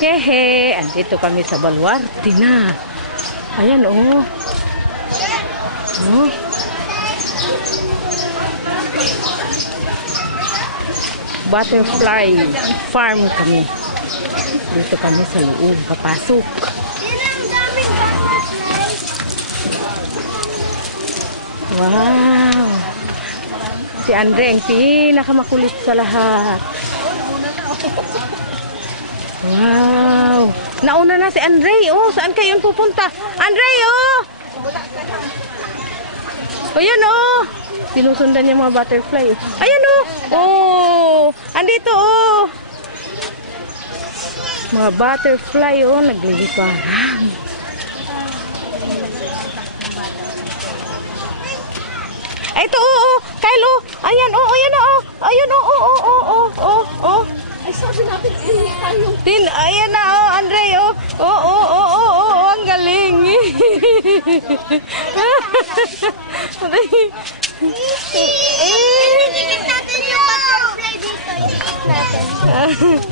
Hehe, andito kami sa Baluarte na. Ayan, oh. Oh. Butterfly farm kami. Dito kami sa loob, papasok. Wow! Si Andre ang pinakamakulit sa lahat. Wow! Nauna na si Andre. Oh, saan kayo pupunta? Andre, oh! O yan, oh! Sinusundan niya mga butterfly. Ayan, oh! Oh! Andito, oh! Mga butterfly, oh, nagliliparang. Ito, oh, Kyle, oh. Ayan, oh, ayan, oh. Ayan, oh, oh, oh, oh, oh, oh. Ay, sabi natin, tayo. Ayan na, oh, Andre, oh. Oh, oh, oh, oh, oh, ang galing. Inikit natin yung butterfly dito. Inikit natin.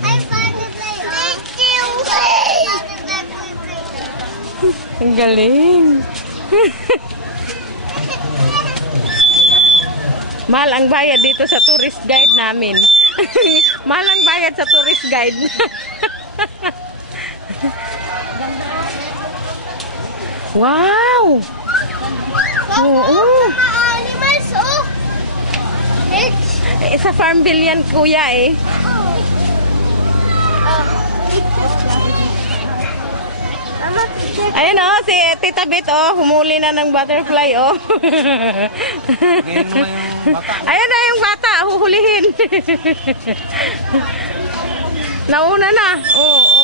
Ay, butterfly. Thank you. Ang galing. Mahal ang bayad dito sa tourist guide namin. Mahal ang bayad sa tourist guide. Wow! Oo. Mga animals, oh. Sa Farmville yan, kuya, eh. Ayun, oh, si Tita Bit, oh, humuli na ng butterfly, oh. Ayun na yung bata, huhulihin. Nauna na. Oh,